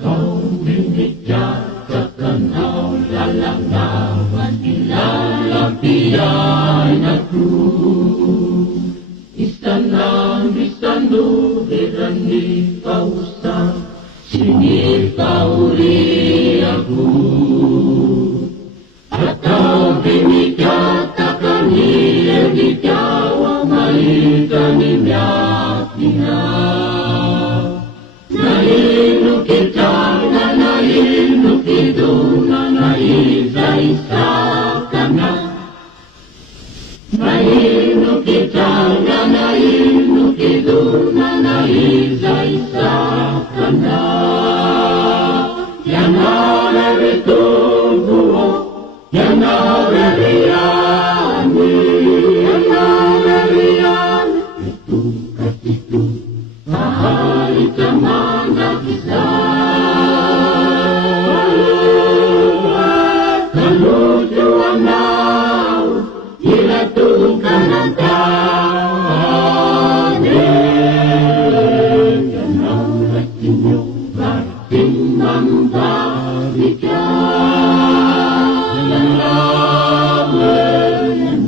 Kau dinikahkan lalangawan ilalampian aku. Istana disandu herani pausa, sini kau aku. Atau dinikahkan ia di Jawa maikan imyakina. Nainu kita, nainu kiduna, naiza isakana. Nainu kita, nainu kiduna, naiza isakana. Yang ada bertumbuh, yang ada riani, yang ada riani. Itu katiku. Mahali tamanda kita, kalau juang nau, ila tukang antane, yang nau lakinyo, lakin mambalikan, yang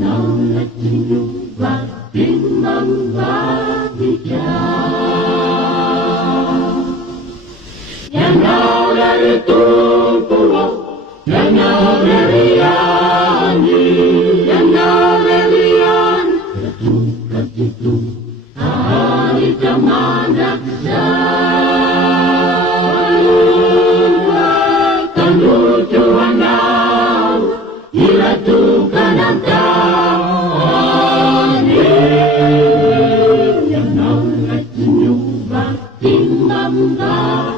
nau lakinyo, lakin mambalikan. Tumpul, yang riani, yang riani. Ketukan itu hari tamanda kan lucuan nau, ila tukan antane, yang nau lakinyo batin mambalikan.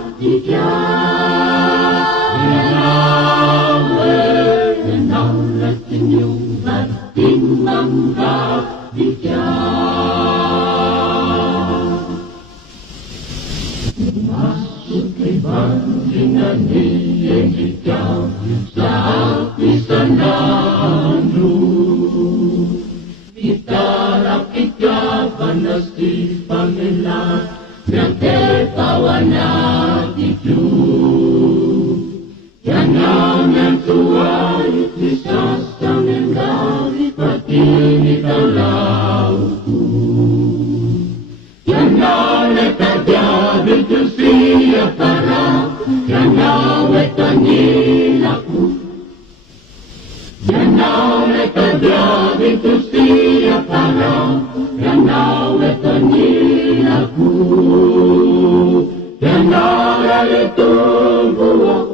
Masuk ke bandingan yang hijau saat di senandung. Bitarap ika panas di panggilan yang tertawana itu. Yang namanya tua itu sasang yang dari patini talauku. Yang namanya terjadi itu siapa yang namanya tangilaku. Yang namanya terjadi itu siapa yang namanya tangilaku. Yang namanya itu buah,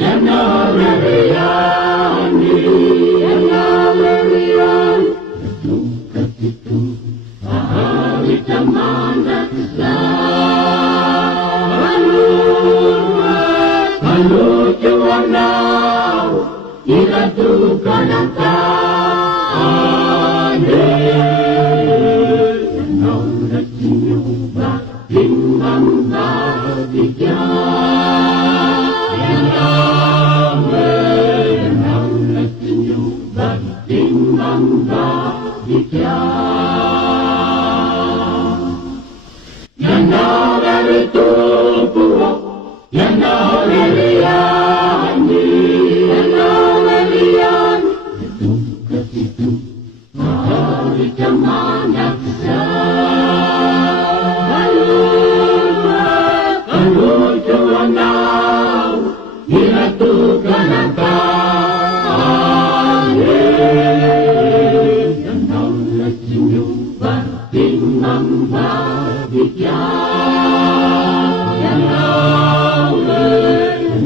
yang namanya riani, yang namanya riani. Ketukan itu hari tamanda kalau juang nau, ila tukang antane, yang nau lakinyo batin mambalikan. Yang nau lakinyo batin mambalikan. Yang nau dari tubuh, yang nau riani, yang nau riani. Ketukan itu hari tamanda kalau juang nau, ila tukang antane, yang nau lakinyo batin mambalikan. Yang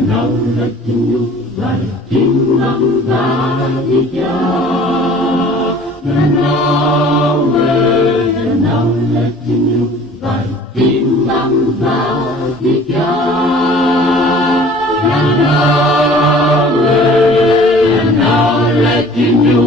nau lakinyo batin mambalikan. Yang nau lakinyo batin mambalikan. Yang nau lakinyo